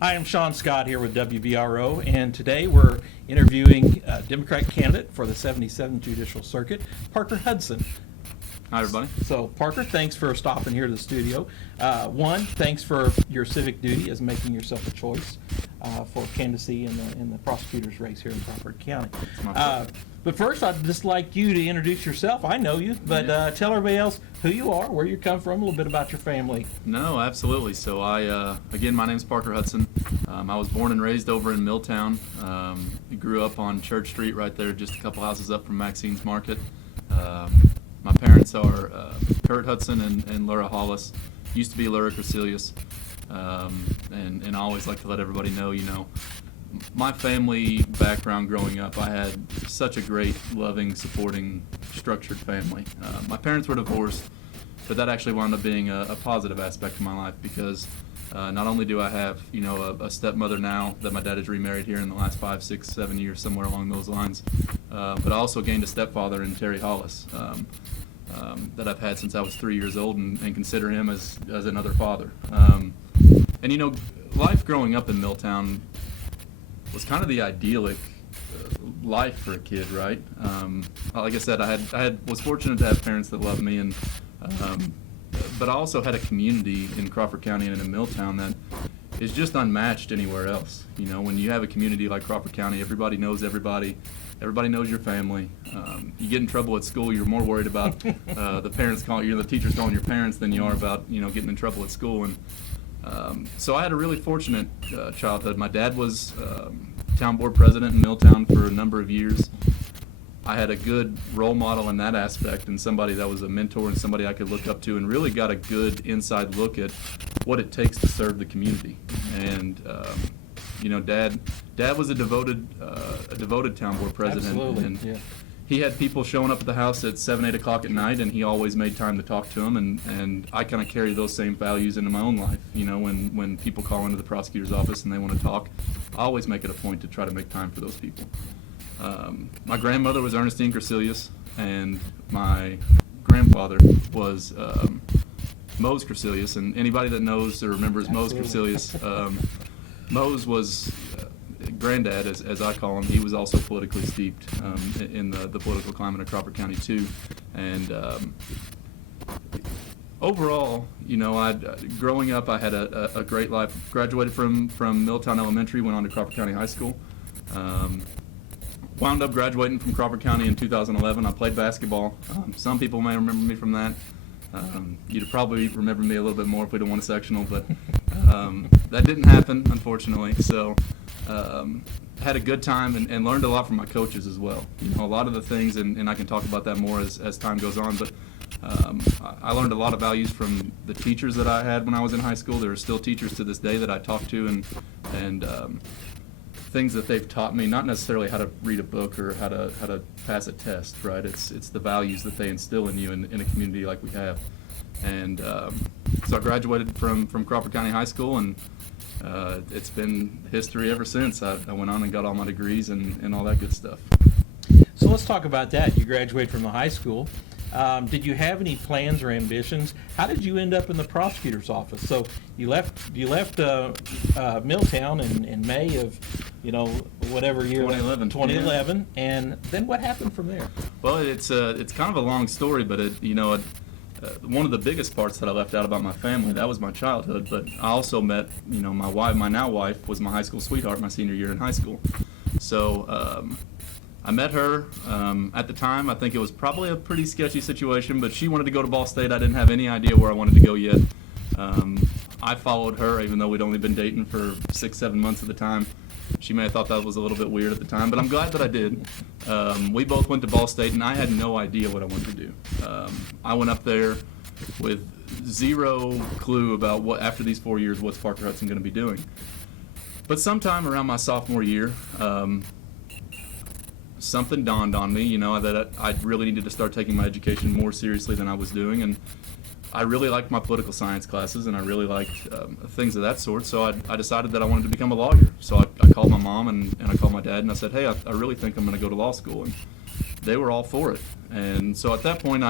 Hi, I'm Shawn Scott here with WBRO, and today we're interviewing a Democrat candidate for the 77th Judicial Circuit, Parker Hudson. Hi, everybody. So, Parker, thanks for stopping here to the studio. One, thanks for your civic duty as making yourself a choice for candidacy in the prosecutor's race here in Crawford County. But first, I'd just like you to introduce yourself. I know you, but tell everybody else who you are, where you come from, a little bit about your family. No, absolutely. So again, my name's Parker Hudson. I was born and raised over in Milltown. Grew up on Church Street right there, just a couple houses up from Maxine's Market. My parents are Kurt Hudson and Laura Hollis. Used to be Laura Cracilius. And I always like to let everybody know, my family background growing up, I had such a great, loving, supporting, structured family. My parents were divorced, but that actually wound up being a positive aspect of my life because not only do I have, a stepmother now that my dad has remarried here in the last 5, 6, 7 years, somewhere along those lines, but I also gained a stepfather in Terry Hollis that I've had since I was 3 years old and consider him as another father. And life growing up in Milltown was kind of the idyllic life for a kid, right? Like I said, I was fortunate to have parents that loved me, and but I also had a community in Crawford County and in Milltown that is just unmatched anywhere else. When you have a community like Crawford County, everybody knows everybody. Everybody knows your family. You get in trouble at school, you're more worried about the teachers calling your parents than you are about getting in trouble at school. And so I had a really fortunate childhood. My dad was town board president in Milltown for a number of years. I had a good role model in that aspect and somebody that was a mentor and somebody I could look up to, and really got a good inside look at what it takes to serve the community. And Dad was a devoted town board president. Absolutely. And yeah. He had people showing up at the house at 7, 8 o'clock at night, and he always made time to talk to them. And I kind of carry those same values into my own life. When people call into the prosecutor's office and they want to talk, I always make it a point to try to make time for those people. My grandmother was Ernestine Cracilius, and my grandfather was Mose Cracilius. And anybody that knows or remembers Mose Cracilius, Mose was granddad, as I call him. He was also politically steeped in the political climate of Crawford County too. And overall, growing up, I had a great life. Graduated from Milltown Elementary, went on to Crawford County High School. Wound up graduating from Crawford County in 2011. I played basketball. Some people may remember me from that. You'd probably remember me a little bit more if we'd have won a sectional, but that didn't happen, unfortunately. So had a good time and learned a lot from my coaches as well. A lot of the things, and I can talk about that more as time goes on, but I learned a lot of values from the teachers that I had when I was in high school. There are still teachers to this day that I talk to, and things that they've taught me, not necessarily how to read a book or how to pass a test, right? It's the values that they instill in you in a community like we have. And so I graduated from Crawford County High School, and it's been history ever since. I went on and got all my degrees and all that good stuff. So let's talk about that. You graduated from the high school. Did you have any plans or ambitions? How did you end up in the prosecutor's office? So you left Milltown in May of, whatever year, 2011. And then what happened from there? Well, it's kind of a long story, but one of the biggest parts that I left out about my family, that was my childhood. But I also met, my now wife was my high school sweetheart my senior year in high school. So I met her. At the time, I think it was probably a pretty sketchy situation, but she wanted to go to Ball State. I didn't have any idea where I wanted to go yet. I followed her, even though we'd only been dating for 6, 7 months at the time. She may have thought that was a little bit weird at the time, but I'm glad that I did. We both went to Ball State, and I had no idea what I wanted to do. I went up there with zero clue about what, after these 4 years, what's Parker Hudson going to be doing. But sometime around my sophomore year, something dawned on me, that I really needed to start taking my education more seriously than I was doing, and I really liked my political science classes, and I really liked things of that sort, so I decided that I wanted to become a lawyer. So I called my mom and I called my dad, and I said, hey, I really think I'm going to go to law school, and they were all for it. And so at that point,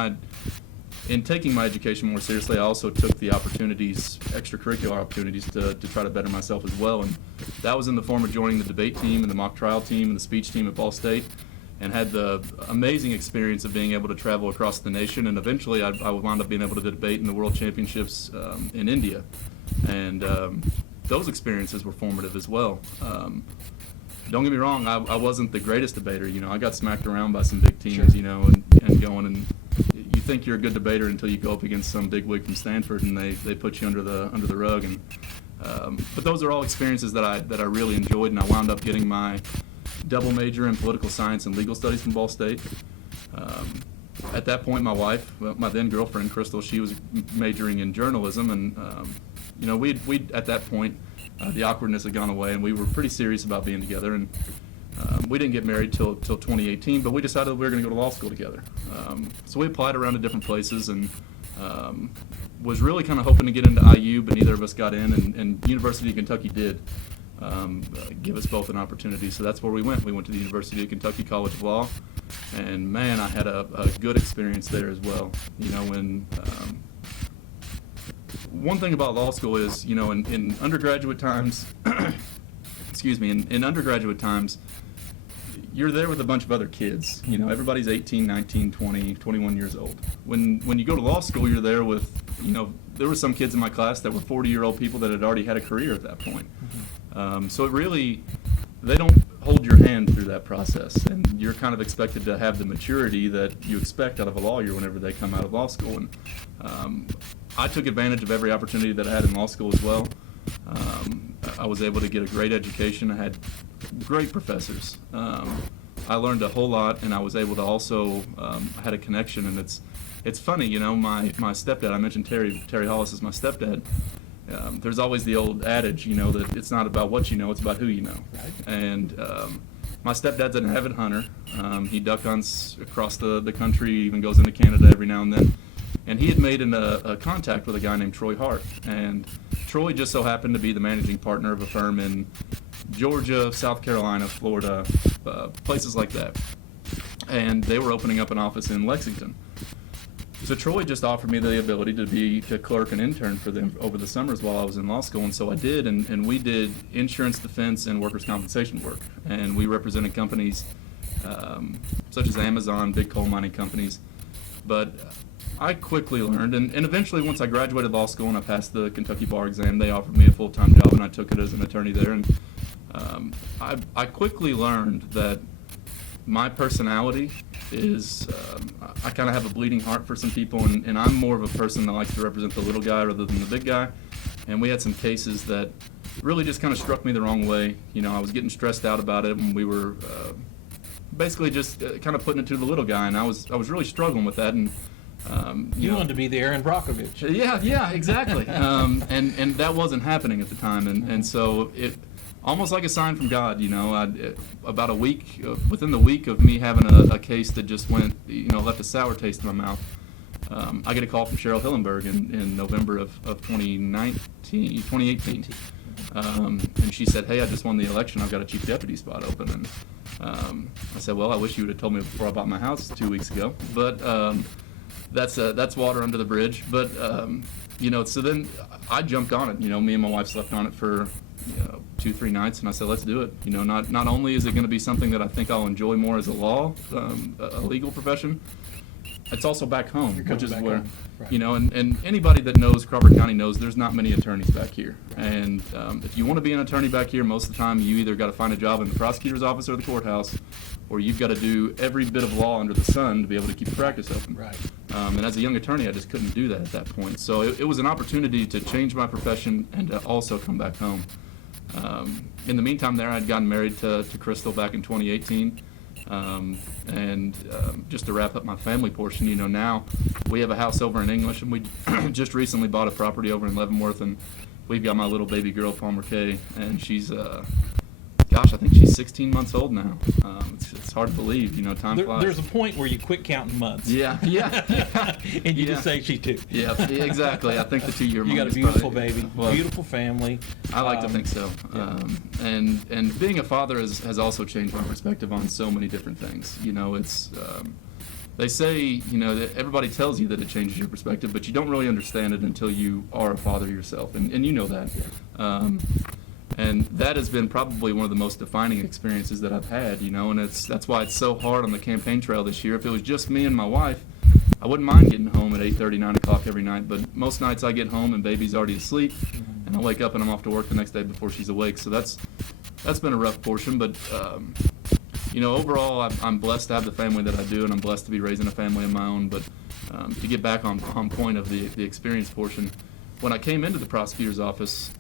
in taking my education more seriously, I also took the opportunities, extracurricular opportunities, to try to better myself as well. And that was in the form of joining the debate team and the mock trial team and the speech team at Ball State, and had the amazing experience of being able to travel across the nation. And eventually I wound up being able to debate in the World Championships in India. And those experiences were formative as well. Don't get me wrong, I wasn't the greatest debater. You know, I got smacked around by some big teams, Sure. you know, and going, and you think you're a good debater until you go up against some bigwig from Stanford and they put you under the rug. And but those are all experiences that I really enjoyed, and I wound up getting my double major in political science and legal studies from Ball State. At that point, my wife, my then girlfriend, Crystal, she was majoring in journalism, and you know, we at that point, the awkwardness had gone away, and we were pretty serious about being together. And we didn't get married till 2018, but we decided we were going to go to law school together. So we applied around to different places, and was really kind of hoping to get into IU, but neither of us got in, and University of Kentucky did give us both an opportunity. So that's where we went. We went to the University of Kentucky College of Law, and man, I had a good experience there as well. You know, when one thing about law school is, you know, in undergraduate times, excuse me, in undergraduate times, you're there with a bunch of other kids. You know, everybody's 18, 19, 20, 21 years old. When you go to law school, you're there with, you know, there were some kids in my class that were 40-year-old people that had already had a career at that point. So it really, they don't hold your hand through that process, and you're kind of expected to have the maturity that you expect out of a lawyer whenever they come out of law school. And I took advantage of every opportunity that I had in law school as well. I was able to get a great education. I had great professors. I learned a whole lot, and I was able to also, I had a connection. And it's funny, you know, my stepdad, I mentioned Terry Hollis is my stepdad. There's always the old adage, you know, that it's not about what you know, it's about who you know. Right. And my stepdad's an avid hunter. He duck hunts across the country, even goes into Canada every now and then. And he had made a contact with a guy named Troy Hart. And Troy just so happened to be the managing partner of a firm in Georgia, South Carolina, Florida, places like that. And they were opening up an office in Lexington. So Troy just offered me the ability to clerk and intern for them over the summers while I was in law school, and so I did, and we did insurance defense and workers' compensation work, and we represented companies such as Amazon, big coal mining companies. But I quickly learned, and eventually once I graduated law school and I passed the Kentucky bar exam, they offered me a full-time job, and I took it as an attorney there. And I quickly learned that my personality is, I kind of have a bleeding heart for some people, and I'm more of a person that likes to represent the little guy rather than the big guy. And we had some cases that really just kind of struck me the wrong way. You know, I was getting stressed out about it, and we were basically just kind of putting it to the little guy, and I was really struggling with that. And you wanted to be the Aaron Brockovich. Yeah, exactly. And that wasn't happening at the time, and so it almost like a sign from God, you know. About a week, within the week of me having a case that just went, you know, left a sour taste in my mouth, I get a call from Cheryl Hillenberg in November of 2018. And she said, "Hey, I just won the election. I've got a chief deputy spot open." And I said, "Well, I wish you would have told me before I bought my house 2 weeks ago." But that's water under the bridge. But you know, so then I jumped on it. You know, me and my wife slept on it for 2-3 nights, and I said, let's do it. You know, not only is it going to be something that I think I'll enjoy more as a legal profession, it's also back home, which is where, right. You know, and anybody that knows Crawford County knows there's not many attorneys back here. Right. And if you want to be an attorney back here, most of the time you either got to find a job in the prosecutor's office or the courthouse, or you've got to do every bit of law under the sun to be able to keep the practice open. Right. And as a young attorney, I just couldn't do that at that point. So it was an opportunity to change my profession and to also come back home. In the meantime there, I'd gotten married to Crystal back in 2018. And just to wrap up my family portion, you know, now we have a house over in English, and we just recently bought a property over in Leavenworth, and we've got my little baby girl, Palmer Kay, and she's, gosh, I think she's 16 months old now. It's hard to believe, you know, time flies. There's a point where you quit counting months. Yeah. And you just say she's 2. Yeah, exactly. I think the 2-year mark. You got a is beautiful probably, baby, well, beautiful family. I like to think so. Yeah. And being a father has also changed my perspective on so many different things. You know, it's they say, you know, that everybody tells you that it changes your perspective, but you don't really understand it until you are a father yourself, and you know that. And that has been probably one of the most defining experiences that I've had, you know, and that's why it's so hard on the campaign trail this year. If it was just me and my wife, I wouldn't mind getting home at 8:30, 9 o'clock every night, but most nights I get home and baby's already asleep, and I wake up and I'm off to work the next day before she's awake. So that's been a rough portion, but you know, overall I'm blessed to have the family that I do, and I'm blessed to be raising a family of my own. But to get back on point of the experience portion, when I came into the prosecutor's office,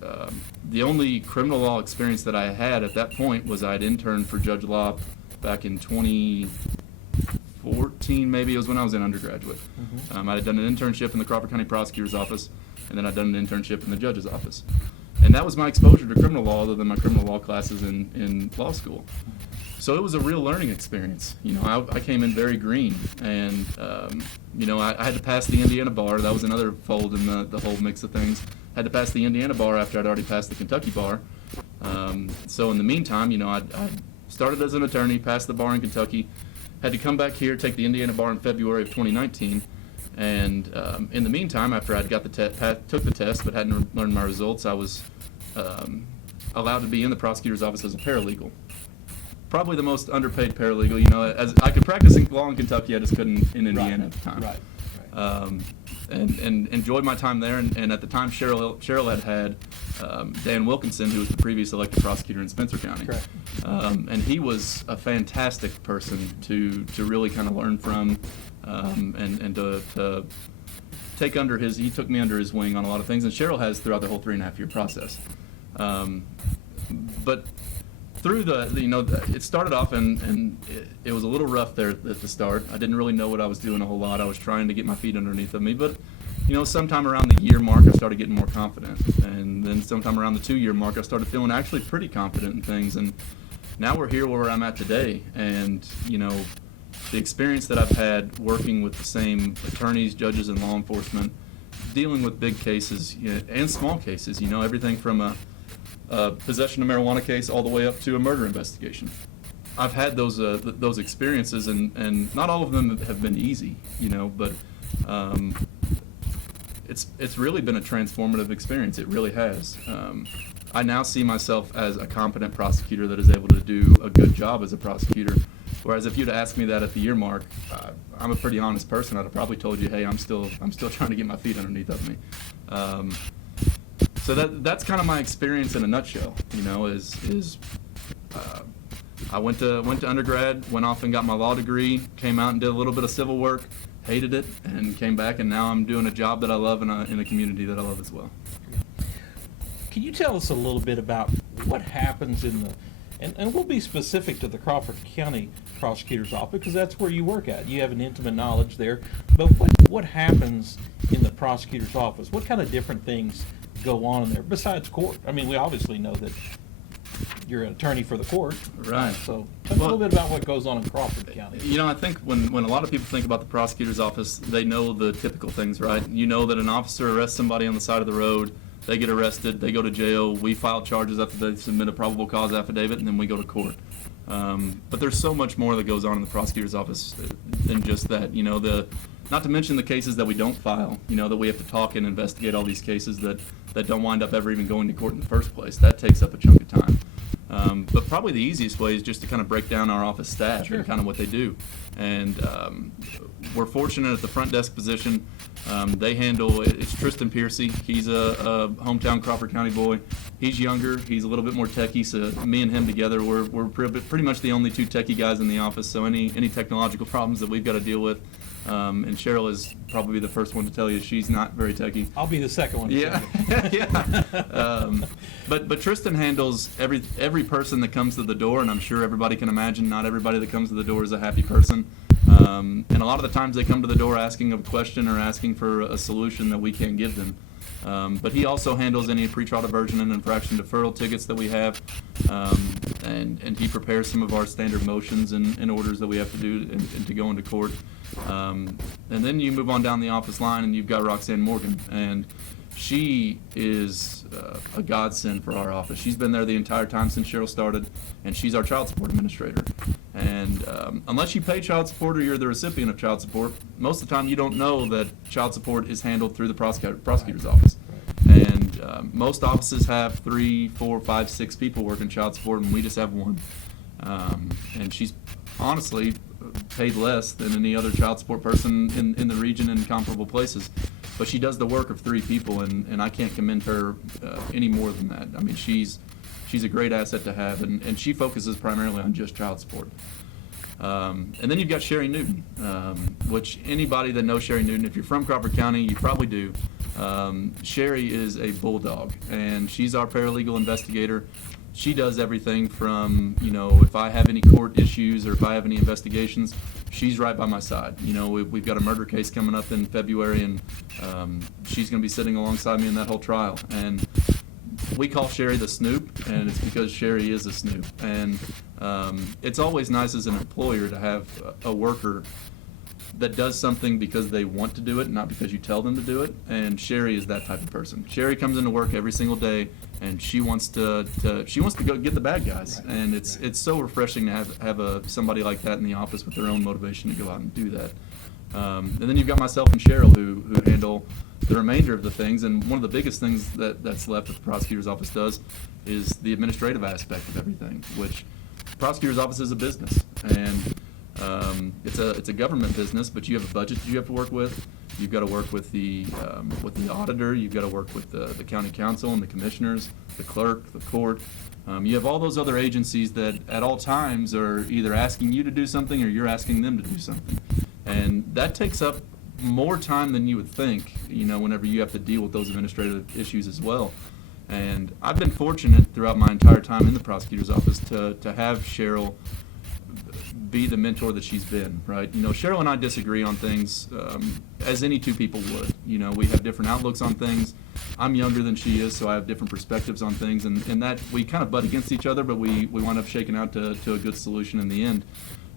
the only criminal law experience that I had at that point was I had interned for Judge Law back in 2014, maybe. It was when I was an undergraduate. I had done an internship in the Crawford County Prosecutor's Office, and then I'd done an internship in the judge's office. And that was my exposure to criminal law, other than my criminal law classes in law school. So it was a real learning experience. You know, I came in very green, and you know, I had to pass the Indiana bar. That was another fold in the whole mix of things. Had to pass the Indiana bar after I'd already passed the Kentucky bar. So in the meantime, you know, I started as an attorney, passed the bar in Kentucky, had to come back here, take the Indiana bar in February of 2019, and in the meantime, after I'd got took the test but hadn't learned my results, I was allowed to be in the prosecutor's office as a paralegal. Probably the most underpaid paralegal. You know, as I could practice law in Kentucky, I just couldn't in Indiana at the time. Right. And enjoyed my time there. And at the time, Cheryl had Dan Wilkinson, who was the previous elected prosecutor in Spencer County. Correct. And he was a fantastic person to really kind of learn from, and to take under his. He took me under his wing on a lot of things, and Cheryl has throughout the whole 3.5-year process. But through you know, it started off and it was a little rough there at the start. I didn't really know what I was doing a whole lot. I was trying to get my feet underneath of me, but you know, sometime around the year mark, I started getting more confident, and then sometime around the 2-year mark, I started feeling actually pretty confident in things. And now we're here where I'm at today, and you know, the experience that I've had working with the same attorneys, judges, and law enforcement, dealing with big cases, you know, and small cases. You know, everything from a possession of marijuana case all the way up to a murder investigation. I've had those experiences, and not all of them have been easy, you know, but it's really been a transformative experience. It really has. I now see myself as a competent prosecutor that is able to do a good job as a prosecutor. Whereas if you'd asked me that at the year mark, I'm a pretty honest person. I'd have probably told you, hey, I'm still trying to get my feet underneath of me. So that's kind of my experience in a nutshell. You know, I went to undergrad, went off and got my law degree, came out and did a little bit of civil work, hated it, and came back, and now I'm doing a job that I love in a community that I love as well. Can you tell us a little bit about what happens and we'll be specific to the Crawford County Prosecutor's Office because that's where you work at. You have an intimate knowledge there. But what happens in the prosecutor's office? What kind of different things go on in there besides court? I mean, we obviously know that you're an attorney for the court. Right. So tell us a little bit about what goes on in Crawford County. You know, I think when a lot of people think about the prosecutor's office, they know the typical things, right? You know that an officer arrests somebody on the side of the road, they get arrested, they go to jail, we file charges after they submit a probable cause affidavit, and then we go to court. But there's so much more that goes on in the prosecutor's office than just that. You know, not to mention the cases that we don't file, you know, that we have to talk and investigate all these cases that don't wind up ever even going to court in the first place. That takes up a chunk of time. But probably the easiest way is just to kind of break down our office staff Sure. and kind of what they do. And we're fortunate at the front desk position. They handle, it's Tristan Piercy. He's a hometown Crawford County boy. He's younger. He's a little bit more techie. So me and him together, we're pretty much the only two techie guys in the office. So any technological problems that we've got to deal with, and Cheryl is probably the first one to tell you she's not very techie. I'll be the second one. Yeah, yeah. But Tristan handles every person that comes to the door, and I'm sure everybody can imagine not everybody that comes to the door is a happy person. And a lot of the times they come to the door asking a question or asking for a solution that we can't give them. But he also handles any pretrial diversion and infraction deferral tickets that we have, and he prepares some of our standard motions and orders that we have to do and to go into court. And then you move on down the office line and you've got Roxanne Morgan. And she is a godsend for our office. She's been there the entire time since Cheryl started, and she's our child support administrator. And unless you pay child support or you're the recipient of child support, most of the time you don't know that child support is handled through the prosecutor's office. And most offices have 3, 4, 5, 6 people working child support, and we just have one. And she's honestly paid less than any other child support person in the region in comparable places. But she does the work of 3 people, and I can't commend her any more than that. I mean, she's a great asset to have, and she focuses primarily on just child support. And then you've got Sherry Newton, which anybody that knows Sherry Newton, if you're from Crawford County, you probably do. Sherry is a bulldog, and she's our paralegal investigator. She does everything from, if I have any court issues or if I have any investigations, she's right by my side. We've got a murder case coming up in February, and she's going to be sitting alongside me in that whole trial. And we call Sherry the Snoop, and it's because Sherry is a Snoop. And it's always nice as an employer to have a worker that does something because they want to do it, not because you tell them to do it. And Sherry is that type of person. Sherry comes into work every single day, and she wants to go get the bad guys. Right. And it's so refreshing to have somebody like that in the office with their own motivation to go out and do that. And then you've got myself and Cheryl who handle the remainder of the things. And one of the biggest things that's left that the prosecutor's office does is the administrative aspect of everything, which the prosecutor's office is a business. And it's a government business, but you have a budget that you have to work with. You've got to work with the auditor. You've got to work with the county council and the commissioners, the clerk, the court. You have all those other agencies that at all times are either asking you to do something or you're asking them to do something. And that takes up more time than you would think, whenever you have to deal with those administrative issues as well. And I've been fortunate throughout my entire time in the prosecutor's office to have Cheryl be the mentor that she's been, right? Cheryl and I disagree on things as any 2 people would. We have different outlooks on things. I'm younger than she is, so I have different perspectives on things, and that we kind of butt against each other, but we wind up shaking out to a good solution in the end.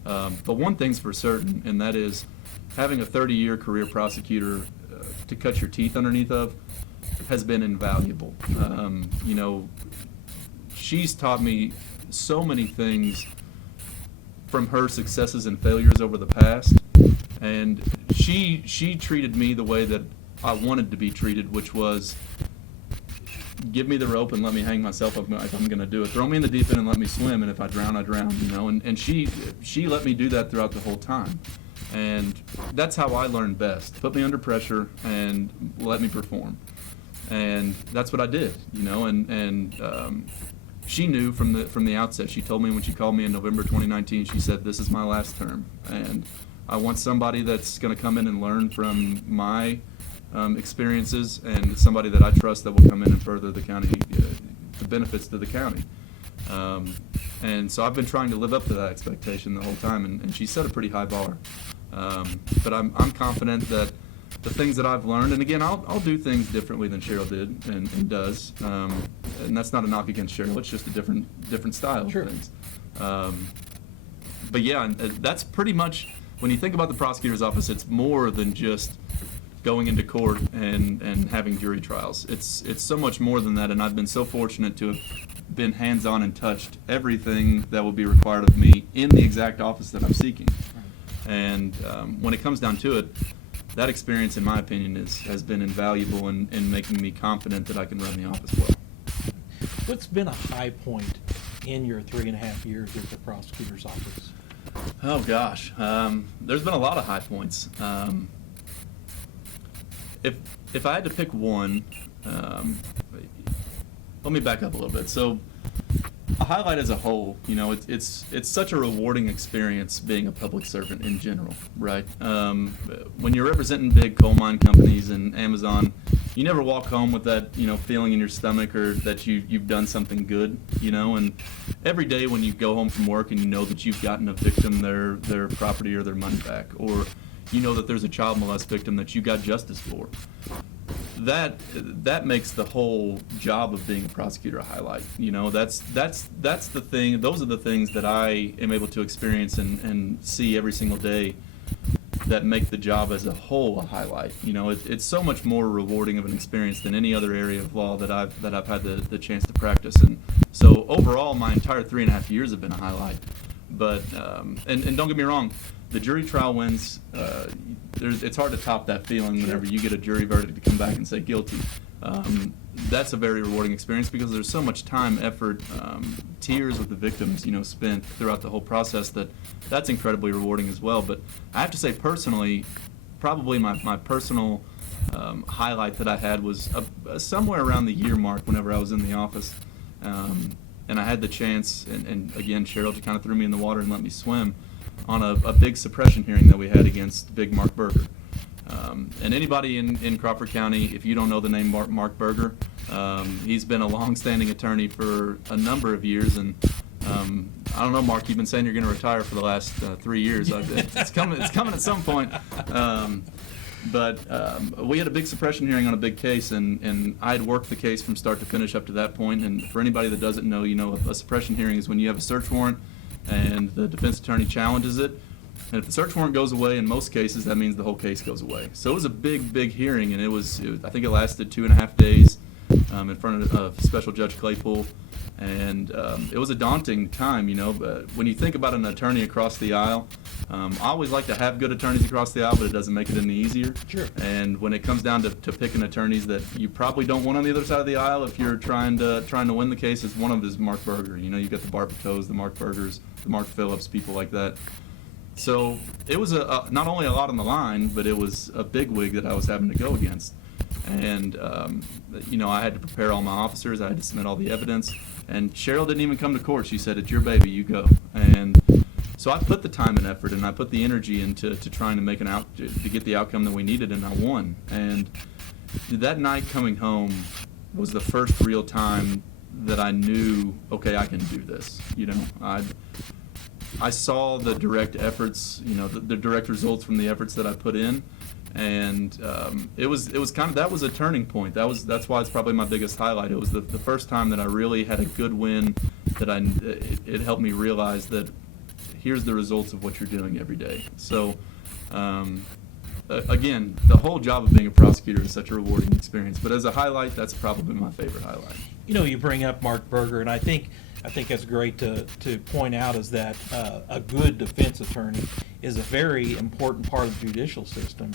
But one thing's for certain, and that is having a 30-year career prosecutor to cut your teeth underneath of has been invaluable. She's taught me so many things from her successes and failures over the past, and she treated me the way that I wanted to be treated, which was give me the rope and let me hang myself if I'm going to do it. Throw me in the deep end and let me swim, and if I drown, I drown. And she let me do that throughout the whole time, and that's how I learned best. Put me under pressure and let me perform, and that's what I did. She knew from the outset. She told me when she called me in November 2019, she said, "This is my last term, and I want somebody that's going to come in and learn from my experiences, and somebody that I trust that will come in and further the county, the benefits to the county." And so I've been trying to live up to that expectation the whole time, and she set a pretty high bar. But I'm confident that the things that I've learned, and again, I'll do things differently than Cheryl did and does, and that's not a knock against Cheryl. It's just a different style Sure. of things. But yeah, and that's pretty much, when you think about the prosecutor's office, it's more than just going into court and having jury trials. It's so much more than that, and I've been so fortunate to have been hands-on and touched everything that will be required of me in the exact office that I'm seeking. And when it comes down to it, that experience, in my opinion, has been invaluable in making me confident that I can run the office well. What's been a high point in your 3.5 years at the prosecutor's office? Oh gosh, there's been a lot of high points. If I had to pick one, let me back up a little bit. So, a highlight as a whole, it's such a rewarding experience being a public servant in general, right? When you're representing big coal mine companies and Amazon, you never walk home with that, feeling in your stomach or that you've done something good, and every day when you go home from work and you know that you've gotten a victim their property or their money back, or that there's a child molest victim that you got justice for, that makes the whole job of being a prosecutor a highlight. That's the thing. Those are the things that I am able to experience and see every single day that make the job as a whole a highlight. You know, it's so much more rewarding of an experience than any other area of law that I've had the chance to practice. And so overall, my entire 3.5 years have been a highlight. But and don't get me wrong, the jury trial wins. It's hard to top that feeling whenever you get a jury verdict to come back and say guilty. That's a very rewarding experience because there's so much time, effort, tears with the victims, you know, spent throughout the whole process that's incredibly rewarding as well. But I have to say personally, probably my personal highlight that I had was somewhere around the year mark whenever I was in the office. And I had the chance, and again, Cheryl just kind of threw me in the water and let me swim on a big suppression hearing that we had against Big Mark Berger. And anybody in Crawford County, if you don't know the name Mark Berger, he's been a long-standing attorney for a number of years. And I don't know, Mark, you've been saying you're going to retire for the last 3 years. It's coming at some point. But we had a big suppression hearing on a big case, and I had worked the case from start to finish up to that point. And for anybody that doesn't know, you know, a suppression hearing is when you have a search warrant and the defense attorney challenges it. And if the search warrant goes away, in most cases, that means the whole case goes away. So it was a big hearing, and I think it lasted 2.5 days in front of Special Judge Claypool. And it was a daunting time, you know. But when you think about an attorney across the aisle, I always like to have good attorneys across the aisle, but it doesn't make it any easier. Sure. And when it comes down to picking attorneys that you probably don't want on the other side of the aisle if you're trying to win the case, one of them is Mark Berger. You know, you got the Barbatos, the Mark Bergers, the Mark Phillips, people like that. So it was not only a lot on the line, but it was a bigwig that I was having to go against. And, you know, I had to prepare all my officers. I had to submit all the evidence. And Cheryl didn't even come to court. She said, "It's your baby, you go." And so I put the time and effort, and I put the energy into trying to make to get the outcome that we needed, and I won. And that night coming home was the first real time that I knew, okay, I can do this. You know, I saw the direct efforts, you know, the direct results from the efforts that I put in. And it was kind of, that was a turning point. That's why it's probably my biggest highlight. It was the first time that I really had a good win, that it helped me realize that here's the results of what you're doing every day. So again, the whole job of being a prosecutor is such a rewarding experience. But as a highlight, that's probably my favorite highlight. You know, you bring up Mark Berger, and I think that's great to point out is that a good defense attorney is a very important part of the judicial system.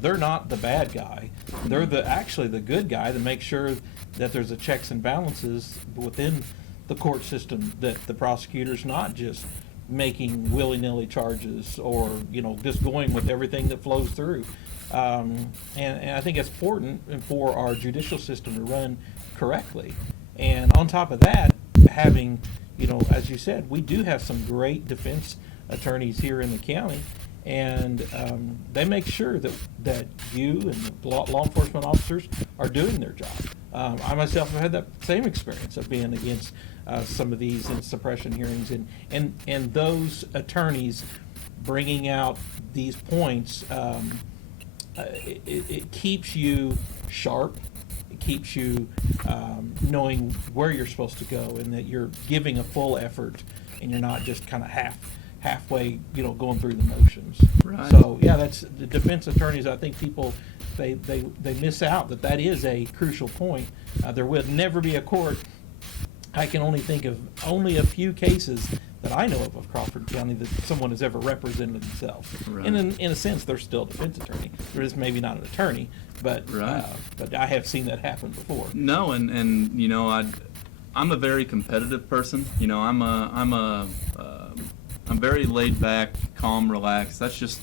They're not the bad guy. They're actually the good guy to make sure that there's a checks and balances within the court system, that the prosecutor's not just making willy-nilly charges or, you know, just going with everything that flows through. And I think it's important for our judicial system to run correctly. And on top of that, having, you know, as you said, we do have some great defense attorneys here in the county, and they make sure that you and the law enforcement officers are doing their job. I myself have had that same experience of being against some of these in suppression hearings, and those attorneys bringing out these points, it keeps you sharp. It keeps you knowing where you're supposed to go, and that you're giving a full effort, and you're not just kind of halfway, you know, going through the motions. Right. So yeah, that's the defense attorneys. I think people they miss out that is a crucial point. There will never be a court. I can only think of only a few cases that I know of Crawford County that someone has ever represented themselves. Right. And in a sense, they're still a defense attorney. They're just maybe not an attorney, but I have seen that happen before. No, and you know, I'm a very competitive person. You know, I'm very laid back, calm, relaxed. That's just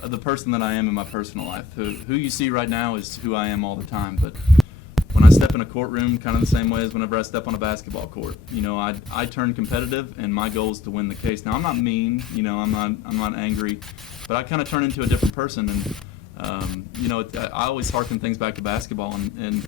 the person that I am in my personal life. Who you see right now is who I am all the time. But when I step in a courtroom, kind of the same way as whenever I step on a basketball court, you know, I turn competitive, and my goal is to win the case. Now, I'm not mean, you know, I'm not angry, but I kind of turn into a different person. And you know, I always harken things back to basketball, and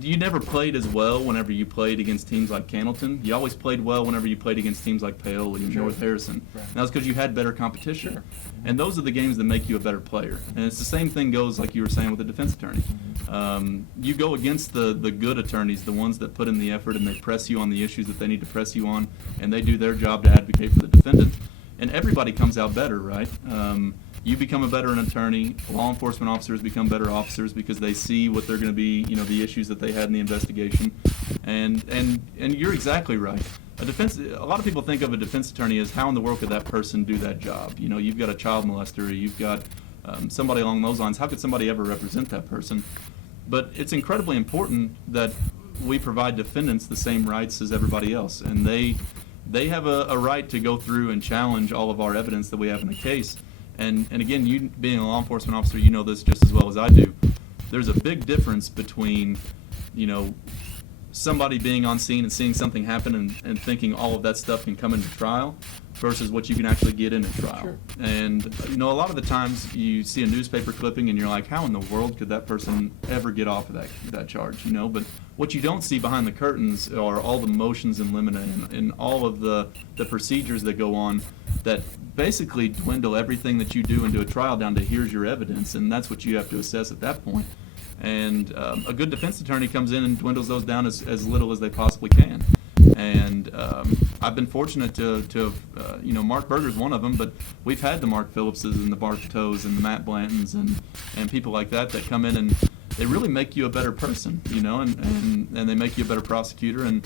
you never played as well whenever you played against teams like Candleton. You always played well whenever you played against teams like Paoli and North Harrison. Right. And that was because you had better competition. Sure. And those are the games that make you a better player. And it's the same thing goes, like you were saying, with a defense attorney. You go against the good attorneys, the ones that put in the effort and they press you on the issues that they need to press you on, and they do their job to advocate for the defendant. and everybody comes out better, right? You become a better attorney. Law enforcement officers become better officers because they see what they're going to be, the issues that they had in the investigation, and you're exactly right. A lot of people think of a defense attorney as how in the world could that person do that job? You've got a child molester, you've got somebody along those lines. How could somebody ever represent that person? But it's incredibly important that we provide defendants the same rights as everybody else, and they have a right to go through and challenge all of our evidence that we have in the case. And again, you being a law enforcement officer, you know this just as well as I do. There's a big difference between, somebody being on scene and seeing something happen and thinking all of that stuff can come into trial versus what you can actually get in a trial. Sure. And, a lot of the times you see a newspaper clipping and you're like, how in the world could that person ever get off of that charge, But what you don't see behind the curtains are all the motions in limine and all of the procedures that go on that basically dwindle everything that you do into a trial down to here's your evidence, and that's what you have to assess at that point. And a good defense attorney comes in and dwindles those down as little as they possibly can. And I've been fortunate to have, Mark Berger's one of them, but we've had the Mark Phillipses and the Bart Toes and the Matt Blantons and people like that come in and they really make you a better person, and they make you a better prosecutor. And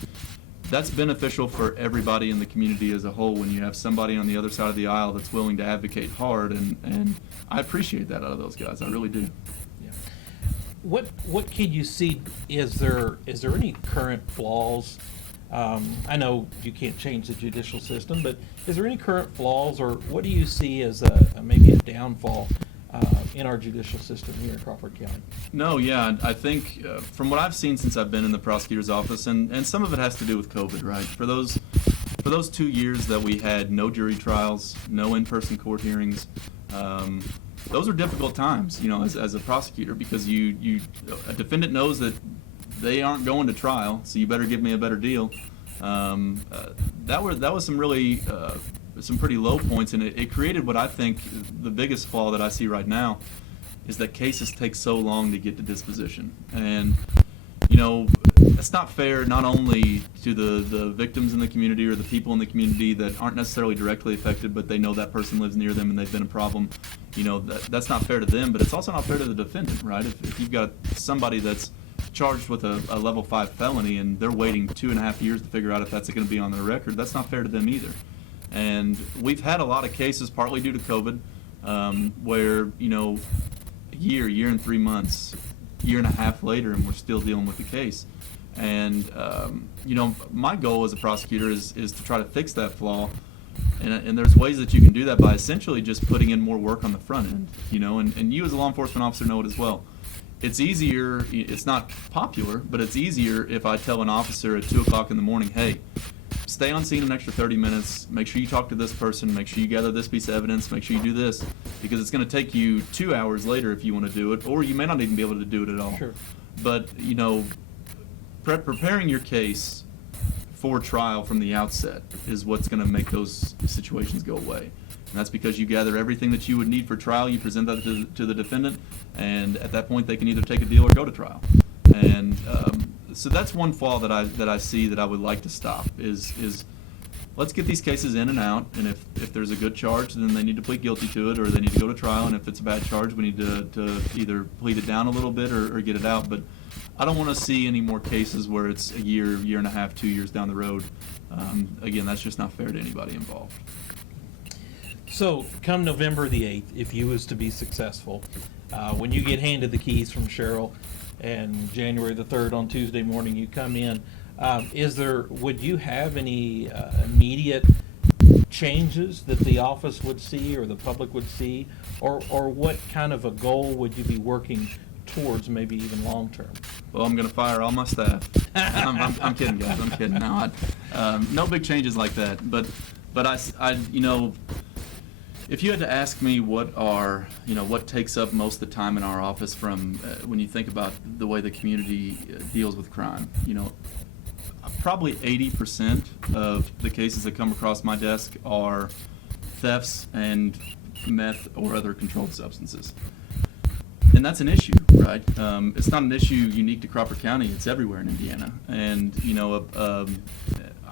that's beneficial for everybody in the community as a whole when you have somebody on the other side of the aisle that's willing to advocate hard. And I appreciate that out of those guys. I really do. What can you see? Is there any current flaws? I know you can't change the judicial system, but is there any current flaws, or what do you see as maybe a downfall in our judicial system here in Crawford County? No, yeah, I think from what I've seen since I've been in the prosecutor's office, and some of it has to do with COVID, right? For those 2 years that we had no jury trials, no in-person court hearings, those are difficult times, as a prosecutor, because a defendant knows that they aren't going to trial, so you better give me a better deal. That was some really some pretty low points, and it created what I think the biggest flaw that I see right now is that cases take so long to get to disposition. And it's not fair not only to the victims in the community or the people in the community that aren't necessarily directly affected, but they know that person lives near them and they've been a problem. That's not fair to them, but it's also not fair to the defendant, right? If you've got somebody that's charged with a level 5 felony and they're waiting 2.5 years to figure out if that's going to be on their record, that's not fair to them either. And we've had a lot of cases, partly due to COVID, where a year and 3 months, year and a half later, and we're still dealing with the case. And my goal as a prosecutor is to try to fix that flaw. And there's ways that you can do that by essentially just putting in more work on the front end, and you as a law enforcement officer know it as well. It's easier, it's not popular, but it's easier if I tell an officer at 2 o'clock in the morning, hey, stay on scene an extra 30 minutes, make sure you talk to this person, make sure you gather this piece of evidence, make sure you do this, because it's going to take you 2 hours later if you want to do it, or you may not even be able to do it at all. Sure. But, preparing your case for trial from the outset is what's going to make those situations go away. And that's because you gather everything that you would need for trial, you present that to the defendant, and at that point they can either take a deal or go to trial. And so that's one flaw that I see that I would like to stop is let's get these cases in and out, and if there's a good charge, then they need to plead guilty to it or they need to go to trial, and if it's a bad charge, we need to either plead it down a little bit or get it out. But I don't want to see any more cases where it's a year and a half, 2 years down the road. Again, that's just not fair to anybody involved. So, come November the 8th, if you was to be successful, when you get handed the keys from Cheryl, and January the 3rd on Tuesday morning you come in, would you have any immediate changes that the office would see or the public would see, or what kind of a goal would you be working towards, maybe even long term? Well, I'm going to fire all my staff. I'm kidding, guys. I'm kidding. No big changes like that. But I if you had to ask me what takes up most of the time in our office from when you think about the way the community deals with crime, probably 80% of the cases that come across my desk are thefts and meth or other controlled substances. And that's an issue, right? It's not an issue unique to Crawford County. It's everywhere in Indiana. And,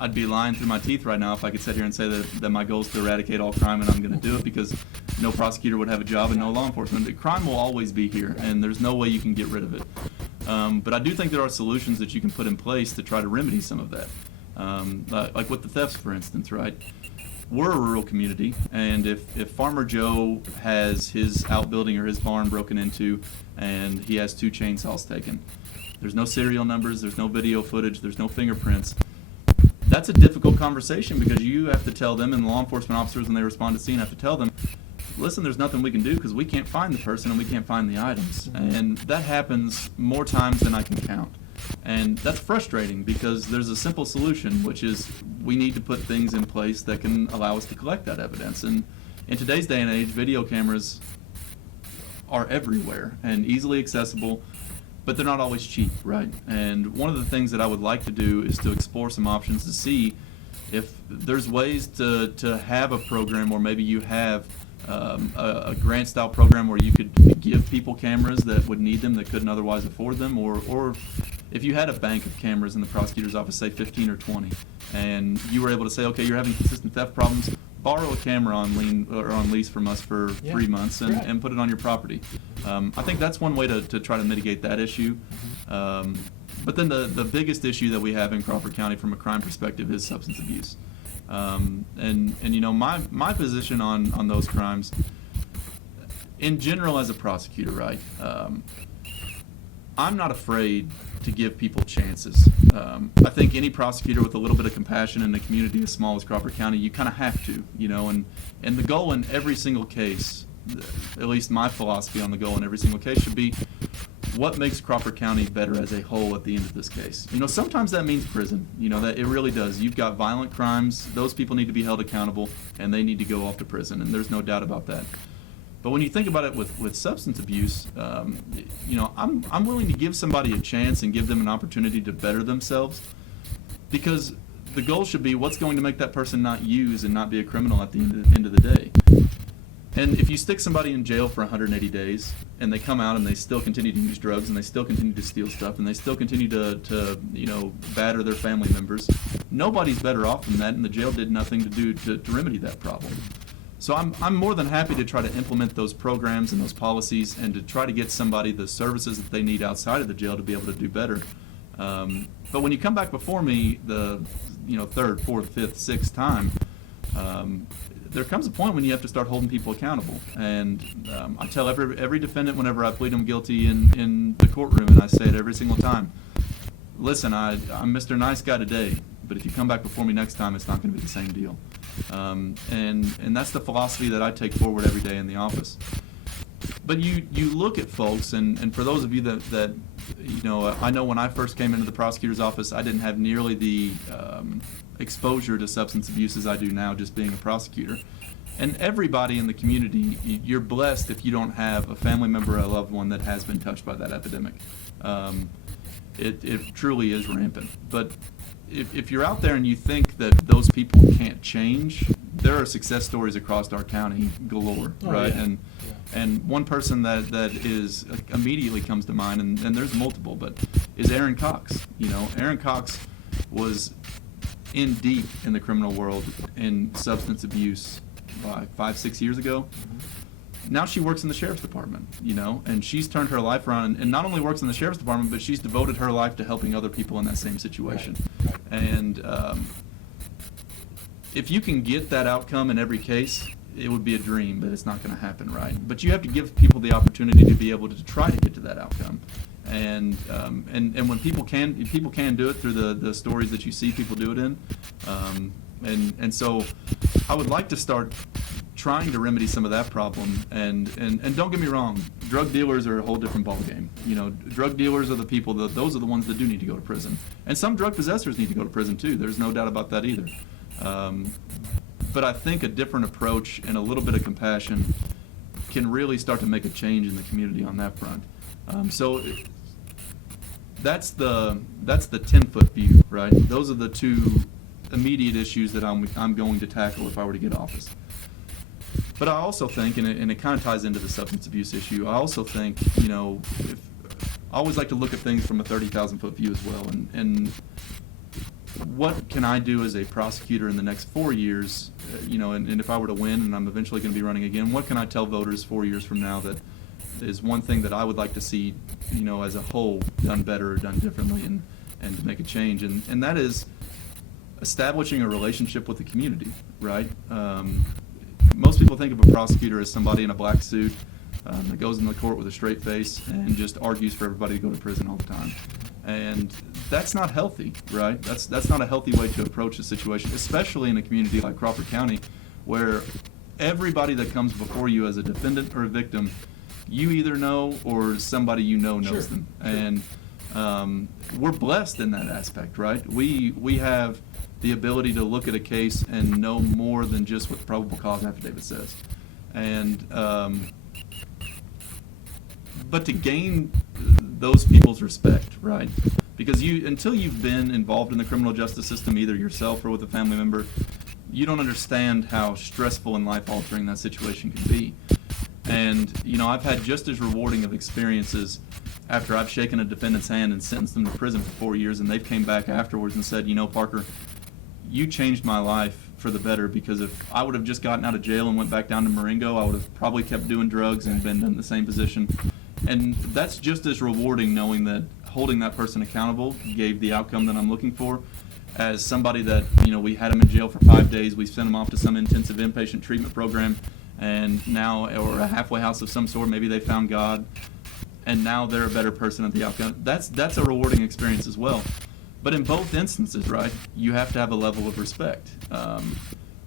I'd be lying through my teeth right now if I could sit here and say that my goal is to eradicate all crime and I'm going to do it, because no prosecutor would have a job and no law enforcement. Crime will always be here, and there's no way you can get rid of it. But I do think there are solutions that you can put in place to try to remedy some of that. Like with the thefts, for instance, right? We're a rural community, and if Farmer Joe has his outbuilding or his barn broken into and he has 2 chainsaws taken, there's no serial numbers, there's no video footage, there's no fingerprints, that's a difficult conversation, because you have to tell them, and law enforcement officers, when they respond to scene, have to tell them, listen, there's nothing we can do because we can't find the person and we can't find the items. And that happens more times than I can count. And that's frustrating, because there's a simple solution, which is we need to put things in place that can allow us to collect that evidence. And in today's day and age, video cameras are everywhere and easily accessible, but they're not always cheap, right? And one of the things that I would like to do is to explore some options to see if there's ways to have a program, or maybe you have a grant-style program where you could give people cameras that would need them, that couldn't otherwise afford them, or if you had a bank of cameras in the prosecutor's office, say 15 or 20, and you were able to say, okay, you're having consistent theft problems, borrow a camera on lease from us for 3 months and put it on your property. I think that's one way to try to mitigate that issue. But then the biggest issue that we have in Crawford County from a crime perspective is substance abuse. And you know, my position on those crimes, in general as a prosecutor, right, I'm not afraid to give people chances. I think any prosecutor with a little bit of compassion in a community as small as Crawford County, you kind of have to, you know, and the goal in every single case, at least my philosophy on the goal in every single case, should be what makes Crawford County better as a whole at the end of this case. You know, sometimes that means prison. You know, that it really does. You've got violent crimes. Those people need to be held accountable, and they need to go off to prison, and there's no doubt about that. But when you think about it with substance abuse, you know, I'm willing to give somebody a chance and give them an opportunity to better themselves, because the goal should be what's going to make that person not use and not be a criminal at the end of the day. And if you stick somebody in jail for 180 days and they come out and they still continue to use drugs and they still continue to steal stuff and they still continue to you know, batter their family members, nobody's better off from that, and the jail did nothing to do to remedy that problem. So I'm more than happy to try to implement those programs and those policies and to try to get somebody the services that they need outside of the jail to be able to do better. But when you come back before me the third, fourth, fifth, sixth time, there comes a point when you have to start holding people accountable. And I tell every defendant whenever I plead them guilty in the courtroom, and I say it every single time, listen, I'm Mr. Nice Guy today, but if you come back before me next time, it's not going to be the same deal. And that's the philosophy that I take forward every day in the office. But you look at folks, and for those of you that you know, I know when I first came into the prosecutor's office, I didn't have nearly the exposure to substance abuse as I do now, just being a prosecutor. And everybody in the community, you're blessed if you don't have a family member or a loved one that has been touched by that epidemic. It truly is rampant. But if you're out there and you think that those people can't change, there are success stories across our county galore, right? Yeah. And one person that is immediately comes to mind, and there's multiple, but is Aaron Cox. You know, Aaron Cox was in deep in the criminal world in substance abuse 5-6 years ago. Now she works in the sheriff's department, you know, and she's turned her life around, and not only works in the sheriff's department, but she's devoted her life to helping other people in that same situation. Right. And if you can get that outcome in every case, it would be a dream, but it's not going to happen, right? But you have to give people the opportunity to be able to try to get to that outcome. And when people can do it through the stories that you see people do it in. And so I would like to start trying to remedy some of that problem. And don't get me wrong, drug dealers are a whole different ballgame. You know, drug dealers are the people those are the ones that do need to go to prison. And some drug possessors need to go to prison too. There's no doubt about that either. But I think a different approach and a little bit of compassion can really start to make a change in the community on that front. So that's the 10-foot view, right? Those are the two immediate issues that I'm going to tackle if I were to get office. But I also think, and it kind of ties into the substance abuse issue, I also think, you know, I always like to look at things from a 30,000-foot view as well. And what can I do as a prosecutor in the next 4 years, and if I were to win and I'm eventually going to be running again, what can I tell voters 4 years from now that is one thing that I would like to see, as a whole, done better or done differently, and to make a change, and that is establishing a relationship with the community, right? Most people think of a prosecutor as somebody in a black suit that goes in the court with a straight face and just argues for everybody to go to prison all the time. And that's not healthy, right? That's not a healthy way to approach a situation, especially in a community like Crawford County, where everybody that comes before you as a defendant or a victim, you either know or somebody knows Sure. them. And we're blessed in that aspect, right? We have the ability to look at a case and know more than just what the probable cause affidavit says. And but to gain those people's respect, right? Because until you've been involved in the criminal justice system, either yourself or with a family member, you don't understand how stressful and life-altering that situation can be. And, I've had just as rewarding of experiences after I've shaken a defendant's hand and sentenced them to prison for 4 years, and they've came back afterwards and said, Parker, you changed my life for the better, because if I would have just gotten out of jail and went back down to Marengo, I would have probably kept doing drugs and been in the same position. And that's just as rewarding, knowing that holding that person accountable gave the outcome that I'm looking for, as somebody that, we had them in jail for 5 days, we sent them off to some intensive inpatient treatment program, and now, or a halfway house of some sort, maybe they found God, and now they're a better person at the outcome. That's a rewarding experience as well. But in both instances, right, you have to have a level of respect.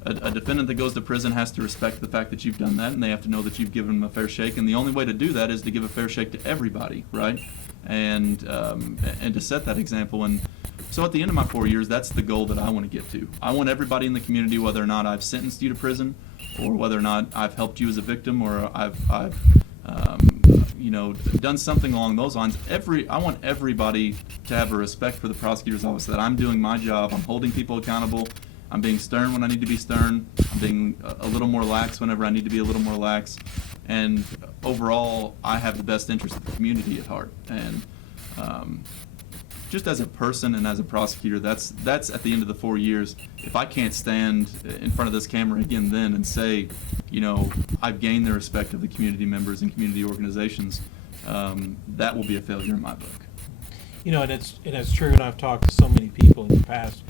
A defendant that goes to prison has to respect the fact that you've done that, and they have to know that you've given them a fair shake. And the only way to do that is to give a fair shake to everybody, right? And to set that example. And so at the end of my 4 years, that's the goal that I want to get to. I want everybody in the community, whether or not I've sentenced you to prison, or whether or not I've helped you as a victim, or I've done something along those lines. I want everybody to have a respect for the prosecutor's office, that I'm doing my job, I'm holding people accountable, I'm being stern when I need to be stern, I'm being a little more lax whenever I need to be a little more lax, and overall, I have the best interest of the community at heart. And just as a person and as a prosecutor, that's at the end of the 4 years. If I can't stand in front of this camera again then and say, I've gained the respect of the community members and community organizations, that will be a failure in my book. And it's true, and I've talked to so many people in the past,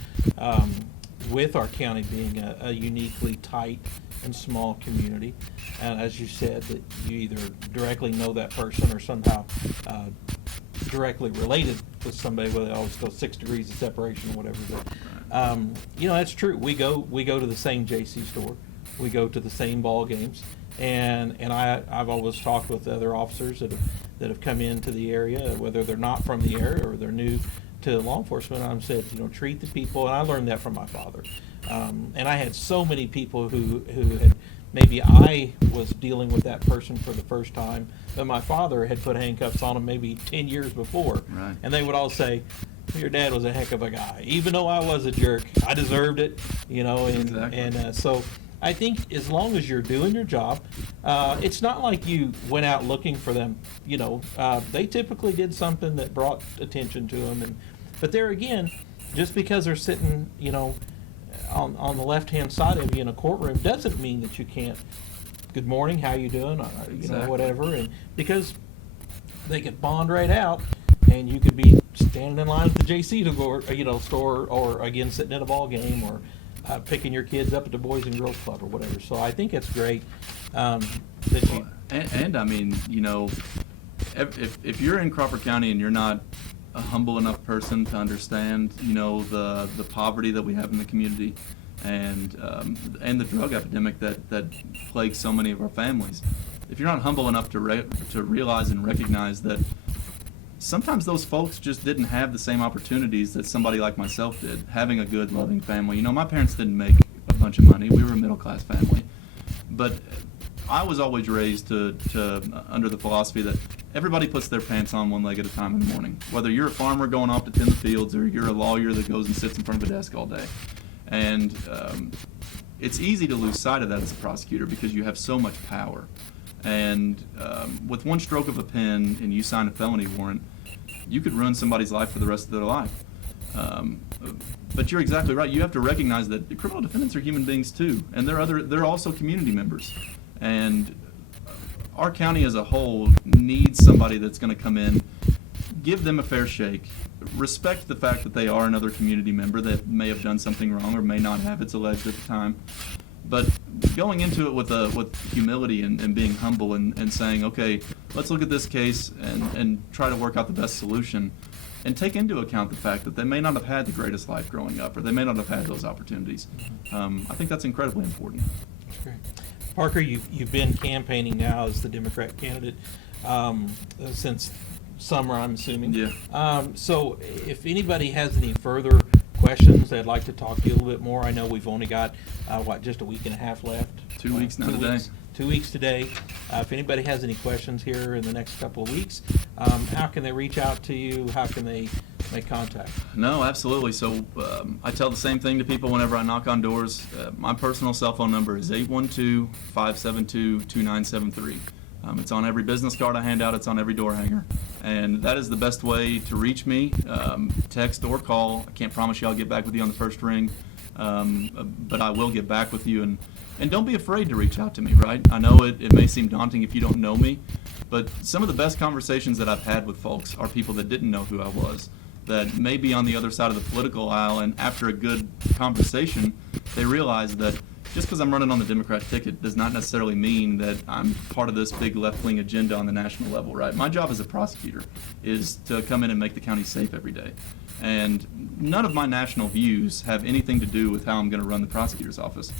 with our county being a uniquely tight and small community, and as you said, that you either directly know that person or somehow directly related with somebody, where they always go 6 degrees of separation or whatever. But that's true. We go to the same JC store, we go to the same ball games, and I've always talked with other officers that have come into the area, whether they're not from the area or they're new to law enforcement. I've said, treat the people, and I learned that from my father. And I had so many people who had, maybe I was dealing with that person for the first time, but my father had put handcuffs on him maybe 10 years before. Right. And they would all say, your dad was a heck of a guy. Even though I was a jerk, I deserved it, Exactly. And so I think as long as you're doing your job, it's not like you went out looking for them. They typically did something that brought attention to them. But there again, just because they're sitting, on the left-hand side of you in a courtroom doesn't mean that you can't, good morning, how you doing, Exactly. whatever. And because they could bond right out, and you could be standing in line at the JC store, or again sitting at a ball game, or picking your kids up at the Boys and Girls Club or whatever. So I think it's great that you. And I mean, if you're in Crawford County and you're not a humble enough person to understand, the poverty that we have in the community, and the drug epidemic that plagues so many of our families, if you're not humble enough to realize and recognize that sometimes those folks just didn't have the same opportunities that somebody like myself did, having a good, loving family. My parents didn't make a bunch of money. We were a middle-class family. But I was always raised to under the philosophy that everybody puts their pants on one leg at a time in the morning. Whether you're a farmer going off to tend the fields, or you're a lawyer that goes and sits in front of a desk all day. And it's easy to lose sight of that as a prosecutor, because you have so much power. And with one stroke of a pen and you sign a felony warrant, you could ruin somebody's life for the rest of their life. But you're exactly right. You have to recognize that the criminal defendants are human beings too, and they're also community members. And our county as a whole needs somebody that's going to come in, give them a fair shake, respect the fact that they are another community member that may have done something wrong or may not have, it's alleged at the time. But going into it with humility and being humble and saying, okay, let's look at this case and try to work out the best solution, and take into account the fact that they may not have had the greatest life growing up, or they may not have had those opportunities. I think that's incredibly important. Great. Parker, you've been campaigning now as the Democrat candidate since summer, I'm assuming. Yeah. So if anybody has any further questions, they'd like to talk to you a little bit more. I know we've only got, just a week and a half left. 2 weeks now today. 2 weeks today. If anybody has any questions here in the next couple of weeks, how can they reach out to you? How can they make contact? No, absolutely. So I tell the same thing to people whenever I knock on doors. My personal cell phone number is 812-572-2973. It's on every business card I hand out. It's on every door hanger. And that is the best way to reach me, text or call. I can't promise you I'll get back with you on the first ring, but I will get back with you. And don't be afraid to reach out to me, right? I know it may seem daunting if you don't know me, but some of the best conversations that I've had with folks are people that didn't know who I was, that may be on the other side of the political aisle, and after a good conversation, they realize that just because I'm running on the Democrat ticket does not necessarily mean that I'm part of this big left-wing agenda on the national level, right? My job as a prosecutor is to come in and make the county safe every day. And none of my national views have anything to do with how I'm going to run the prosecutor's office.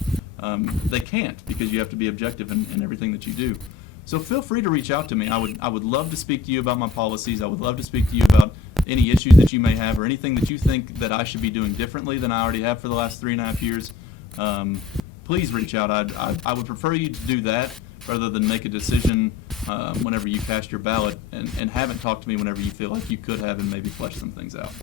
They can't, because you have to be objective in everything that you do. So feel free to reach out to me. I would love to speak to you about my policies. I would love to speak to you about any issues that you may have, or anything that you think that I should be doing differently than I already have for the last 3.5 years. Please reach out. I would prefer you to do that rather than make a decision whenever you cast your ballot and haven't talked to me whenever you feel like you could have and maybe flesh some things out.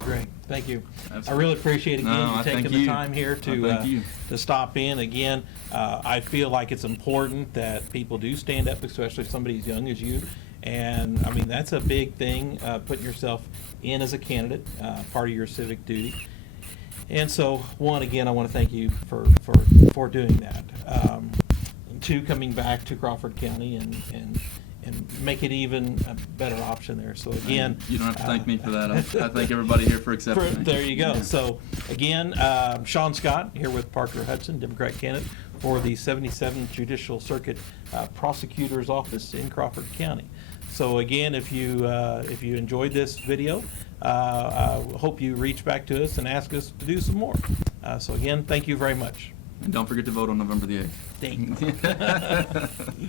Great, thank you. Absolutely. I really appreciate you taking the time here to stop in. Again, I feel like it's important that people do stand up, especially if somebody as young as you. And I mean, that's a big thing, putting yourself in as a candidate, part of your civic duty. And so, again, I want to thank you for doing that. Two, coming back to Crawford County and make it even a better option there. So again, you don't have to thank me for that. I thank everybody here for accepting me. There you go. Yeah. So again, Shawn Scott here with Parker Hudson, Democrat candidate for the 77th Judicial Circuit Prosecutor's Office in Crawford County. So again, if you enjoyed this video, I hope you reach back to us and ask us to do some more. So again, thank you very much. And don't forget to vote on November the 8th. Thank you.